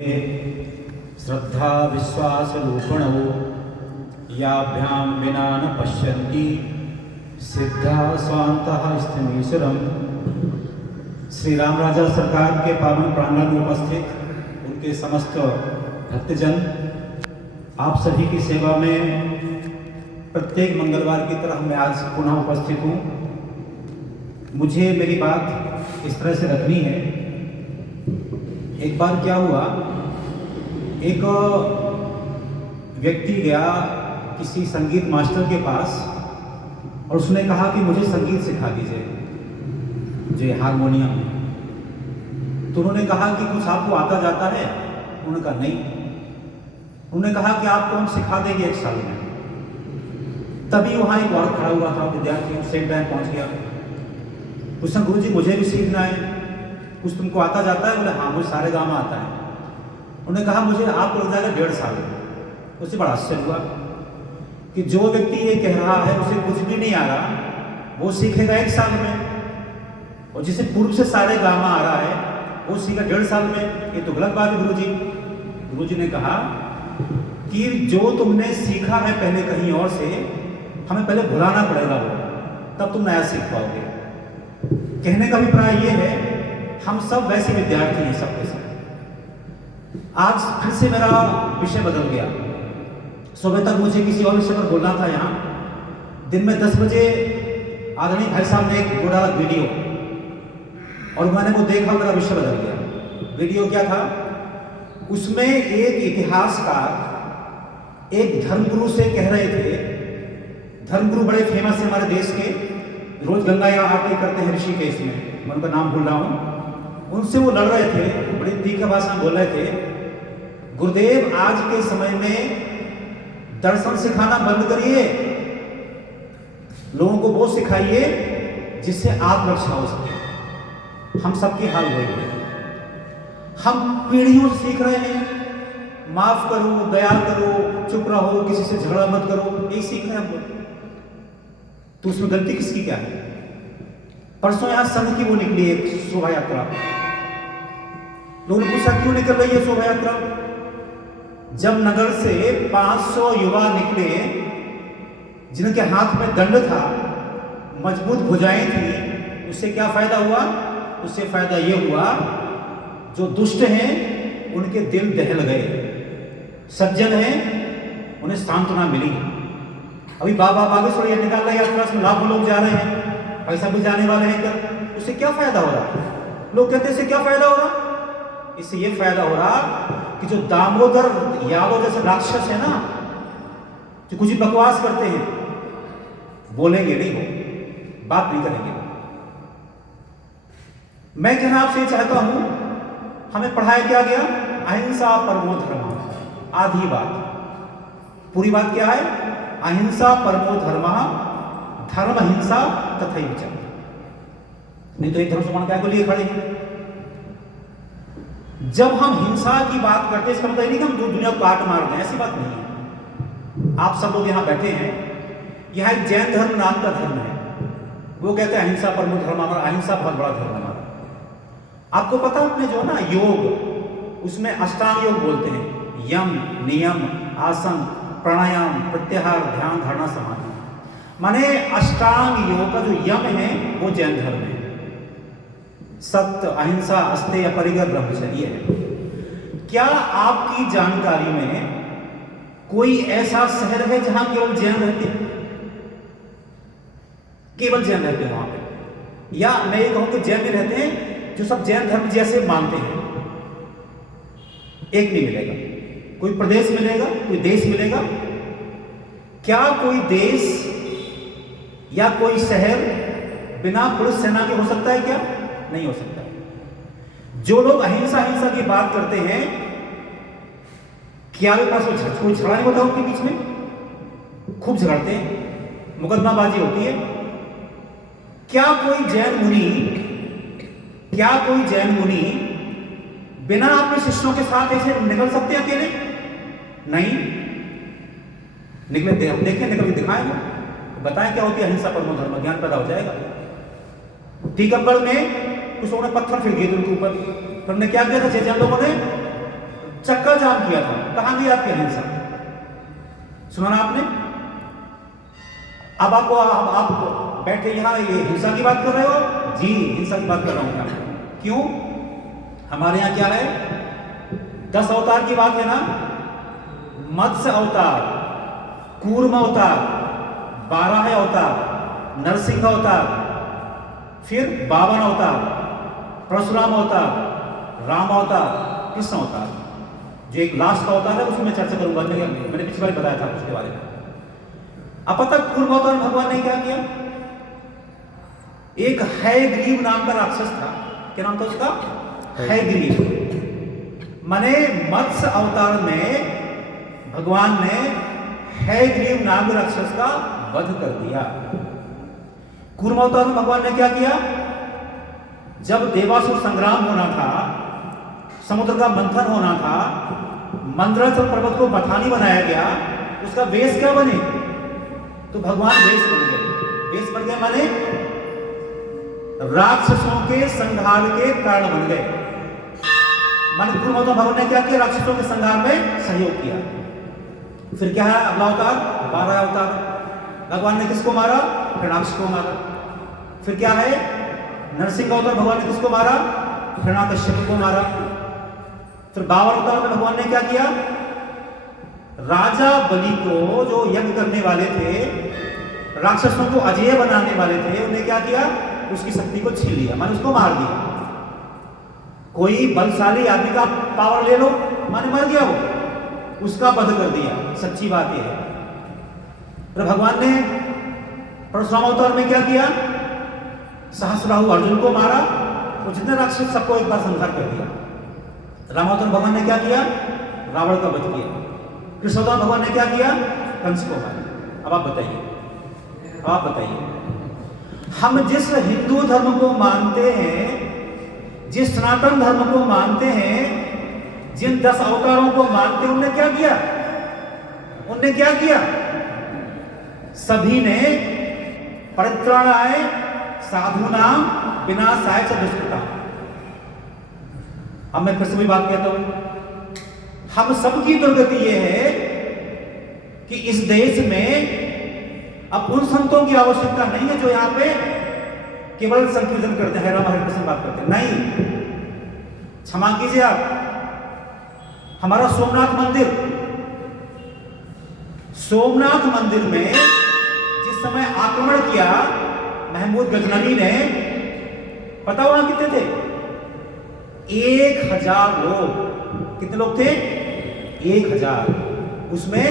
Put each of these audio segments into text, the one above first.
श्रद्धा विश्वासरूपणो याभ्यां विना न पश्यन्ति सिद्धा स्वान्तः स्थिमीश्वरम। श्री राम राजा सरकार के पावन प्रांगण में उपस्थित उनके समस्त भक्तजन, आप सभी की सेवा में प्रत्येक मंगलवार की तरह मैं आज पुनः उपस्थित हूँ। मुझे मेरी बात इस तरह से रखनी है। एक बार क्या हुआ, एक व्यक्ति गया किसी संगीत मास्टर के पास और उसने कहा कि मुझे संगीत सिखा दीजिए, मुझे हारमोनियम। तो उन्होंने कहा कि कुछ आपको आता जाता है? उन्होंने कहा नहीं। उन्होंने कहा कि आपको हम सिखा देंगे 1 साल में। तभी वहाँ एक और खड़ा हुआ था विद्यार्थी, सेम टाइम पहुँच गया। पूछा गुरुजी मुझे भी सीखना है, कुछ तुमको आता जाता है? बोले हाँ मुझे सारे गाँव में आता है। उन्होंने कहा मुझे आपको लग जाएगा 1.5 साल। उससे बड़ा आश्चर्य हुआ कि जो व्यक्ति ये कह रहा है उसे कुछ भी नहीं आ रहा, वो सीखेगा 1 साल में, और जिसे पूर्व से सारे गामा आ रहा है वो सीखा 1.5 साल में। ये तो गलत बात है गुरुजी। गुरुजी ने कहा कि जो तुमने सीखा है पहले कहीं और से, हमें पहले भुलाना पड़ेगा वो, तब तुम नया सीख पाओगे। कहने का अभिप्राय ये है, हम सब वैसे विद्यार्थी हैं सबके सब। आज फिर से मेरा विषय बदल गया। सुबह तक मुझे किसी और विषय पर बोलना था यहाँ। दिन में 10 बजे आदरणीय भाई साहब ने एक डाला वीडियो, और मैंने वो देखा, मेरा विषय बदल गया। वीडियो क्या था? उसमें एक इतिहासकार एक धर्मगुरु से कह रहे थे, धर्मगुरु बड़े फेमस है हमारे देश के, रोज गंगा या आरती करते हैं ऋषिकेश में, मैं उनका नाम भूल रहा हूँ। उनसे वो लड़ रहे थे, बड़ी तीखी भाषा में बोल रहे थे, गुरुदेव आज के समय में दर्शन सिखाना बंद करिए, लोगों को वो सिखाइए जिससे आत्मरक्षा हो सके। हम सबकी हाल वही है। हम पीढ़ियों से सीख रहे हैं, माफ करो, दया करो, चुप रहो, किसी से झगड़ा मत करो, यही सीख रहे हैं हम लोग। तो उसमें गलती किसकी क्या है? परसों यहां संघ की वो निकली एक शोभा यात्रा। लोगों ने पूछा क्यों निकल रही है शोभा यात्रा? जब नगर से 500 युवा निकले जिनके हाथ में दंड था, मजबूत भुजाएं थी, उससे क्या फायदा हुआ? उससे फायदा यह हुआ जो दुष्ट हैं उनके दिल दहल गए, सज्जन हैं उन्हें सांत्वना मिली। अभी बाबा बागेश्वर ये निकाल रहा यात्रा में लाखों लोग जा रहे हैं, पैसा भी जाने वाले हैं। क्या उससे क्या फायदा हो रहा? लोग कहते हैं इससे क्या फायदा हो रहा? इससे ये फायदा हो रहा कि जो दामोदर यादव जैसे राक्षस है ना, जो कुछ बकवास करते हैं, बोलेंगे नहीं, वो बात नहीं करेंगे। मैं कहना आपसे ये चाहता हूं, हमें पढ़ाया क्या गया? अहिंसा परमो धर्मः। आधी बात, पूरी बात क्या है? अहिंसा परमो धर्मः, धर्म हिंसा तथैव च। नहीं तो एक धर्म समान क्या को लिए खड़े हैं? जब हम हिंसा की बात करते हैं इसका मतलब नहीं कि हम दुनिया को काट मार दें, ऐसी बात नहीं है। आप सब लोग यहाँ बैठे हैं, यहाँ एक जैन धर्म नाम का धर्म है, वो कहते हैं अहिंसा परमो धर्म, हमारा अहिंसा बहुत बड़ा धर्म है हमारा। आपको पता है अपने जो है ना योग, उसमें अष्टांग योग बोलते हैं, यम, नियम, आसन, प्राणायाम, प्रत्याहार, ध्यान, धारणा, समाधि। माने अष्टांग योग का जो यम है वो जैन धर्म है। सत्य, अहिंसा, अस्तेय, अपरिग्रह, ब्रह्मचर्य है। क्या आपकी जानकारी में कोई ऐसा शहर है जहां केवल जैन रहते हैं? केवल जैन रहते हैं वहां पे? या मैं ये कहूं कि जैन भी रहते हैं जो सब जैन धर्म जैसे मानते हैं? एक नहीं मिलेगा। कोई प्रदेश मिलेगा, कोई देश मिलेगा? क्या कोई देश या कोई शहर बिना पुलिस सेना के हो सकता है? क्या नहीं हो सकता। जो लोग अहिंसा हिंसा की बात करते हैं, क्या आपके पास कोई झगड़ा नहीं होता उनके बीच में? खूब झगड़ते हैं, मुकदमाबाजी होती है। क्या कोई जैन मुनि बिना अपने शिष्यों के साथ ऐसे निकल सकते हैं अकेले? नहीं निकले। देखें, निकल के दिखाएं, बताएं क्या होती है अहिंसा परमो धर्म, ज्ञान पैदा हो जाएगा। टीकमगढ़ में कुछ लोगों ने पत्थर फेंक दिए थे उनके ऊपर, तो हमने क्या किया था? जैन लोगों ने रास्ता जाम किया था। कहां गई आपकी अहिंसा? सुना ना आपने? अब आप बैठे यहां ये हिंसा की बात कर रहे हो? जी, हिंसा की बात कर रहा हूं। क्यों? हमारे यहां क्या है? 10 अवतार की बात है ना? मत्स्य अवतार, कूर्म अवतार, 12 अवतार, नरसिंह अवतार, फिर 52 अवतार, परशुराम अवतार, राम अवतार, कृष्ण अवतार। जो एक लास्ट का अवतार है उसमें चर्चा करूंगा, मैंने पिछली बार बताया था उसके बारे में। अब पता कूर्म अवतार भगवान ने क्या किया? एक हयग्रीव नाम का राक्षस था। क्या नाम था उसका? हयग्रीव। माने मत्स्य अवतार में भगवान ने हयग्रीव नाग राक्षस का वध कर दिया। कूर्म अवतार में भगवान ने क्या किया? जब देवासुर संग्राम होना था, समुद्र का मंथन होना था, मंदराचल पर्वत को बथानी बनाया गया, उसका वेश क्या बने? तो भगवान वेश बन गए। वेश बन गए माने राक्षसों के संहार के कारण बन गए। माने कूर्म अवतार भगवान ने क्या किया? राक्षसों के संहार में सहयोग किया। फिर क्या है अगला अवतार? 12 अवतार। भगवान ने किसको मारा? हिरण्याक्ष को मारा। फिर क्या है? नरसिंह अवतार भगवान ने किसको मारा? हिरण्याकश्यप को मारा। फिर 52 अवतार में भगवान ने क्या किया? राजा बलि को, जो यज्ञ करने वाले थे, राक्षसों को अजेय बनाने वाले थे, उन्हें क्या किया? उसकी शक्ति को छीन लिया, माने उसको मार दिया। कोई बलशाली आदमी का पावर ले लो, माने मर गया वो, उसका वध कर दिया। सच्ची बात यह है। फिर भगवान ने परशुराम अवतार में क्या किया? सहस्राहु अर्जुन को मारा और जितने राक्षस सबको एक बार संहार कर दिया। राम अवतार भगवान ने क्या किया? रावण का वध किया। कृष्ण अवतार भगवान ने क्या किया? कंस को मारा। अब आप बताइए, हम जिस हिंदू धर्म को मानते हैं, जिस सनातन धर्म को मानते हैं, जिन 10 अवतारों को मानते हैं, उनने क्या किया? उनने क्या किया? सभी ने परित्राणाय साधूनां विनाशाय च दुष्कृतां। अब मैं फिर से भी बात कहता हूं, हम सबकी दुर्गति यह है कि इस देश में अब उन संतों की आवश्यकता नहीं है जो यहां पे केवल संकीर्तन करते हैं, राम हरे कृष्ण बात करते हैं। नहीं, क्षमा कीजिए आप, हमारा सोमनाथ मंदिर में जिस समय आक्रमण किया महमूद गजनवी ने, पता वहां कितने थे? 1000 लोग। कितने लोग थे? 1000। उसमें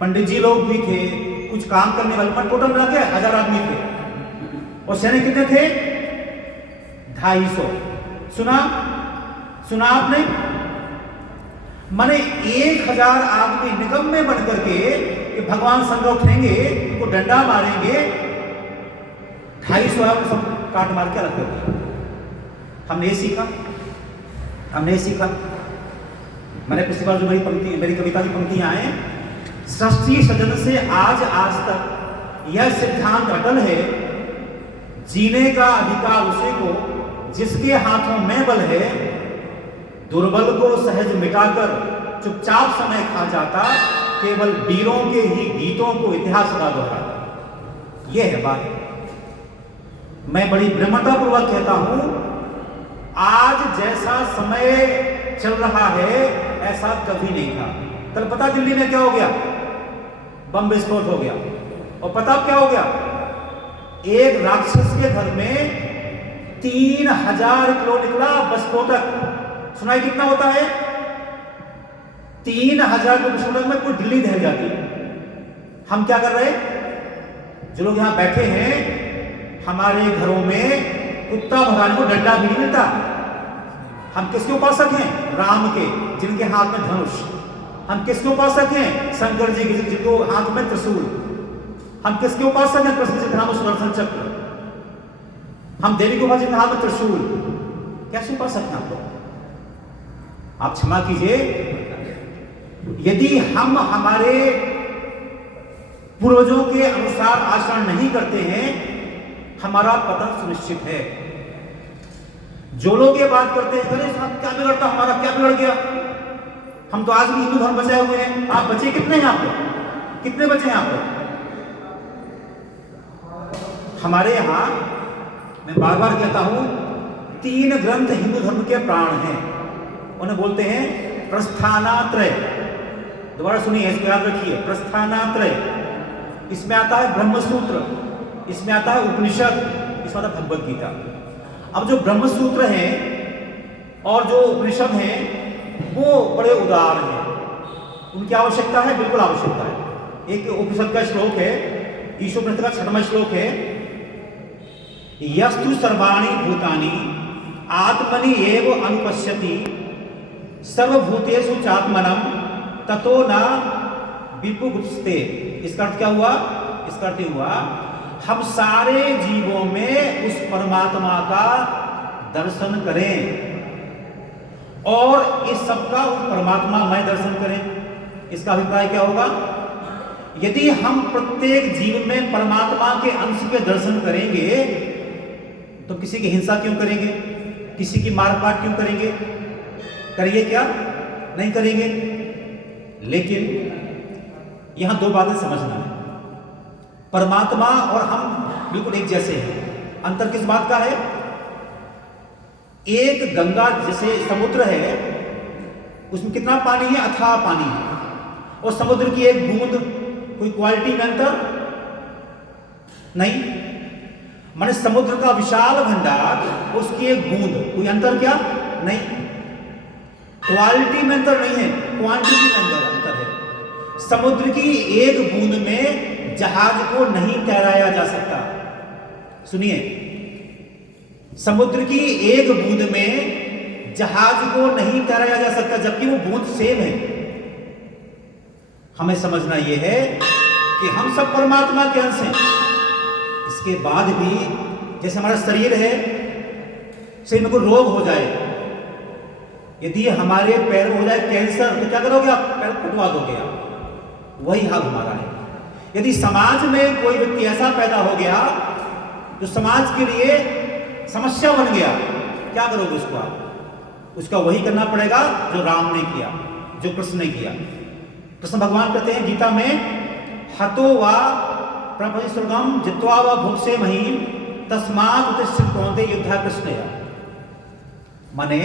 पंडित जी लोग भी थे, कुछ काम करने वाले, टोटल मिला के 1000 आदमी थे। और सैनिक कितने थे? 250। सुना आपने? माने 1000 आदमी निकम्मे बन करके कि भगवान संग उठेंगे, उनको डंडा मारेंगे, 250 आदमी सब काट मार के रख दिया। हमने सीखा। मैंने पिछली बार जो मेरी कविता की पंक्तियां आए, सृष्टि सृजन से आज तक यह सिद्धांत अटल है, जीने का अधिकार उसी को जिसके हाथों में बल है, दुर्बल को सहज मिटाकर चुपचाप समय खा जाता, केवल वीरों के ही गीतों को इतिहास का दोहराता। यह है बात। मैं बड़ी ब्रह्मता पूर्वक कहता हूं, आज जैसा समय चल रहा है ऐसा कभी नहीं था। कल पता दिल्ली में क्या हो गया? बम विस्फोट हो गया। और पता क्या हो गया? एक राक्षस के घर में 3000 किलो निकला विस्फोटक। सुनाई कितना होता है? 3000 किलो विस्फोटक में पूरी दिल्ली दहल जाती है। हम क्या कर रहे? जो लोग यहां बैठे हैं, हमारे घरों में कुत्ता भगाने को डंडा भी नहीं मिलता। हम किसके उपासक हैं? राम के, जिनके हाथ में धनुष। हम किसके उपासक हैं? शंकर जी के, जिनको हाथ में त्रिशूल। हम किसके उपासक हैं? कृष्ण जी के हाथ में सुदर्शन चक्र। हम देवी के उपासक, हाथ में त्रिशूल। कैसे उपासक हैं आप लोग? आप क्षमा कीजिए, यदि हम हमारे पूर्वजों के अनुसार आचरण नहीं करते हैं, हमारा पतन सुनिश्चित है। जो लोग ये बात करते हैं, अरे साहब क्या बिगड़ता, हमारा क्या बिगड़ गया? हम तो आज भी हिंदू धर्म बचाए हुए हैं। आप बचे कितने हैं? आप कितने बचे हैं? आप हमारे यहाँ मैं बार बार कहता हूं 3 ग्रंथ हिंदू धर्म के प्राण हैं। उन्हें बोलते हैं प्रस्थानात्रय। दोबारा सुनिए, इसको याद रखिए, प्रस्थानात्रय। इसमें आता है ब्रह्मसूत्र, इसमें आता है उपनिषद, इसमें आता है भगवद गीता। अब जो ब्रह्मसूत्र हैं और जो उपनिषद हैं वो बड़े उदार हैं। उनकी आवश्यकता है, बिल्कुल आवश्यकता है। एक उपनिषद का श्लोक है, ईशोपनिषद का 6वां श्लोक है, यस्तु सर्वाणि भूतानि आत्मनि एव अनुपश्यति सर्वभूतेषु चात्मनं ततो न विपुगुप्सते। इसका अर्थ क्या हुआ? इसका अर्थ हुआ हम सारे जीवों में उस परमात्मा का दर्शन करें और इस सबका उस परमात्मा में दर्शन करें। इसका अभिप्राय क्या होगा? यदि हम प्रत्येक जीव में परमात्मा के अंश के दर्शन करेंगे तो किसी की हिंसा क्यों करेंगे? किसी की मारकाट क्यों करेंगे? करेंगे क्या? नहीं करेंगे। लेकिन यहां 2 बातें समझना है। परमात्मा और हम बिल्कुल एक जैसे हैं। अंतर किस बात का है? एक गंगा जैसे समुद्र है, उसमें कितना पानी है? अथाह पानी है। और समुद्र की एक बूंद, कोई क्वालिटी में अंतर नहीं। माने समुद्र का विशाल भंडार, उसकी एक बूंद, कोई अंतर क्या? नहीं। क्वालिटी में अंतर नहीं है, क्वांटिटी में अंतर है। समुद्र की एक बूंद में जहाज को नहीं तैराया जा सकता। सुनिए, समुद्र की एक बूंद में जहाज को नहीं तैराया जा सकता, जबकि वो बूंद सेम है। हमें समझना यह है कि हम सब परमात्मा के अंश हैं। इसके बाद भी जैसे हमारा शरीर है, शरीर में कोई रोग हो जाए, यदि हमारे पैर में हो जाए कैंसर तो क्या करोगे आप? पैर कटवा दोगे आप। वही हाल हमारा है। यदि समाज में कोई व्यक्ति ऐसा पैदा हो गया जो समाज के लिए समस्या बन गया, क्या करोगे उसको आप? उसका वही करना पड़ेगा जो राम ने किया, जो कृष्ण ने किया। कृष्ण भगवान कहते हैं गीता में, हतो वा प्रपंच स्वर्गम जित्वा वा भुक्से महीम तस्मात् उत्तिष्ठित कौन्तेय युद्धा कृष्णया। माने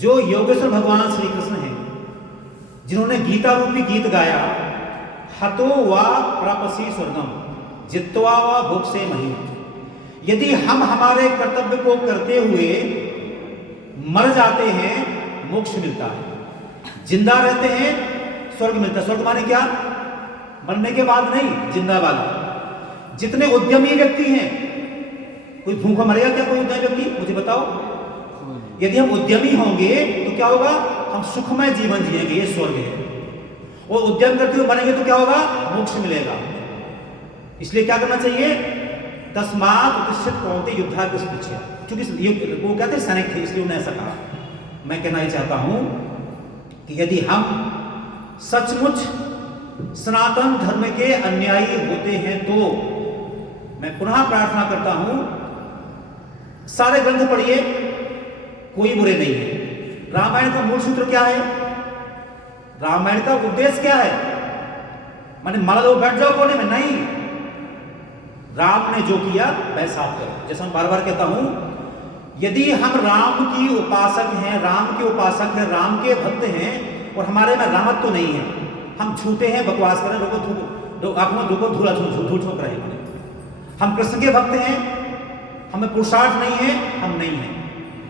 जो योगेश्वर भगवान श्री कृष्ण हैं, जिन्होंने गीता रूपी गीत गाया, हतो वा प्रापसी स्वर्गम जित्वा वा भुक्से महीम। यदि हम हमारे कर्तव्य को करते हुए मर जाते हैं, मोक्ष मिलता है। जिंदा रहते हैं, स्वर्ग मिलता है। स्वर्ग माने क्या? मरने के बाद नहीं, जिंदा वाला। जितने उद्यमी व्यक्ति हैं, कोई भूखा मरेगा क्या? कोई उद्यमी व्यक्ति मुझे बताओ। यदि हम उद्यमी होंगे तो क्या होगा? हम सुखमय जीवन जिएंगे, ये स्वर्ग है। और उद्यम करते हुए मरेंगे तो क्या होगा? मोक्ष मिलेगा। इसलिए क्या करना चाहिए? तस्मात् उत्तिष्ठित कौन्तेय युद्धा कृष्णया। क्योंकि वो कहते हैं सैनिक थे, इसलिए उन्होंने ऐसा कहा। मैं कहना ये चाहता हूं कि यदि हम सचमुच सनातन धर्म के अनुयायी होते हैं तो मैं पुनः प्रार्थना करता हूं, सारे ग्रंथ पढ़िए, कोई बुरे नहीं है। रामायण का मूल सूत्र क्या है? रामायण का उद्देश्य क्या है? माने माला लो बैठ जाओ कोने में, नहीं। राम ने जो किया वैसा आप करो। जैसा मैं बार बार कहता हूं, यदि हम राम की उपासक हैं, राम के उपासक हैं, राम के भक्त हैं और हमारे में रामत्व तो नहीं है, हम झूठे हैं, बकवास करें, लोगों धूला झूठ झोंक रहे हैं। हम कृष्ण के भक्त हैं, हमें पुरुषार्थ नहीं है, हम नहीं हैं।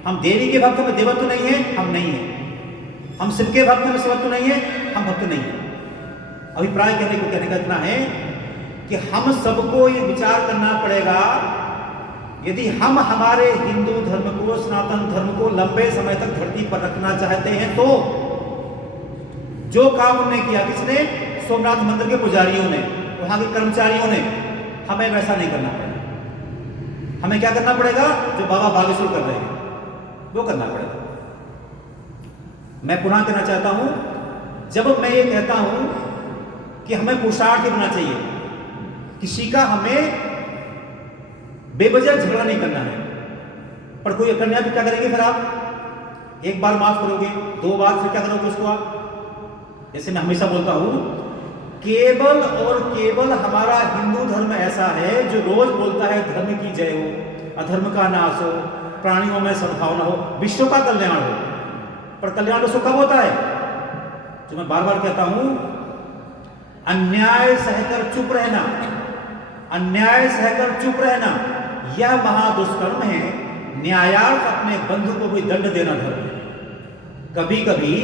हम देवी के भक्त में देवत्व नहीं है, हम नहीं हैं। हम शिव के भक्त में शिवत्व नहीं है, हम भक्त नहीं हैं। अभिप्राय कहने का इतना है कि हम सबको ये विचार करना पड़ेगा, यदि हम हमारे हिंदू धर्म को, सनातन धर्म को लंबे समय तक धरती पर रखना चाहते हैं तो जो काम उन्होंने किया, किसने? सोमनाथ मंदिर के पुजारियों ने, वहां के कर्मचारियों ने, हमें वैसा नहीं करना पड़ेगा। हमें क्या करना पड़ेगा? जो बाबा बागेश्वर कर रहे हैं वो करना पड़ेगा। मैं पुनः कहना चाहता हूं, जब मैं ये कहता हूं कि हमें पुरुषार्थ होना चाहिए, किसी का हमें बेवजह झगड़ा नहीं करना है। पर कोई अकन्या तो क्या करेंगे? फिर आप एक बार माफ करोगे, 2 बार, फिर क्या करोगे उसको आप? जैसे मैं हमेशा बोलता हूं, केवल और केवल हमारा हिंदू धर्म ऐसा है जो रोज बोलता है धर्म की जय हो, अधर्म का नाश हो, प्राणियों में सद्भावना हो, विश्व का कल्याण हो। पर कल्याण विश्व कब होता है? जो मैं बार बार कहता हूं, अन्याय सहकर चुप रहना, अन्याय सहकर चुप रहना यह महादुष्कर्म है। न्यायार्थ अपने बंधु को भी दंड देना धर्म है। कभी कभी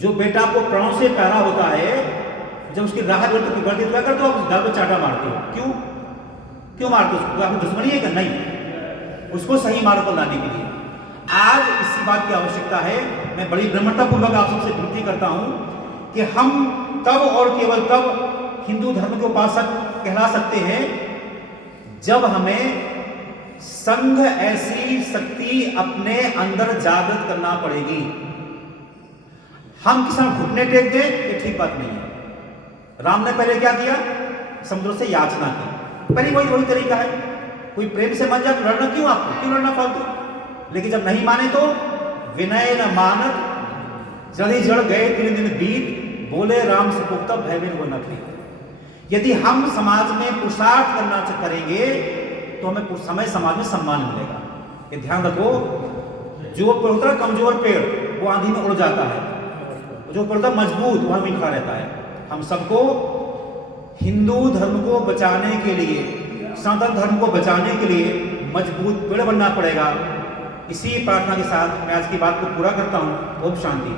जो बेटा को प्राणों से प्यारा होता है, जब उसकी राह गलती तो क्या करते हो? आप गाल पर चाटा मारते हो। क्यों मारते हो उसको? आपकी दुश्मनी है क्या? नहीं, उसको सही मार्ग पर लाने के लिए आज इसी बात की आवश्यकता है। मैं बड़ी ब्रह्मतापूर्वक आप सबसे विनती करता हूं कि हम तब और केवल तब हिंदू धर्म के उपासक कहला सकते हैं जब हमें संघ ऐसी शक्ति अपने अंदर जागृत करना पड़ेगी। हम किसी घुटने टेक दे, ये ठीक बात नहीं है। राम ने पहले क्या किया? समुद्र से याचना की। पहले वही तरीका है। कोई प्रेम से मान जाए तो लड़ना क्यों? आपको क्यों लड़ना फालतू? लेकिन जब नहीं माने तो विनय न मानत, जड़ी जड़ गए 3 दिन बीत, बोले राम सुपुत्र भयविन वो न प्रीत। यदि हम समाज में पुरुषार्थ करना करेंगे तो हमें समय समाज में सम्मान मिलेगा। ये ध्यान रखो, जो पेड़ होता है कमजोर पेड़ वो आंधी में उड़ जाता है, जो पेड़ होता है मजबूत वहां भी खड़ा रहता है। हम सबको हिंदू धर्म को बचाने के लिए, सनातन धर्म को बचाने के लिए मजबूत पेड़ बनना पड़ेगा। इसी प्रार्थना के साथ मैं आज की बात को पूरा करता हूं। ओम शांति।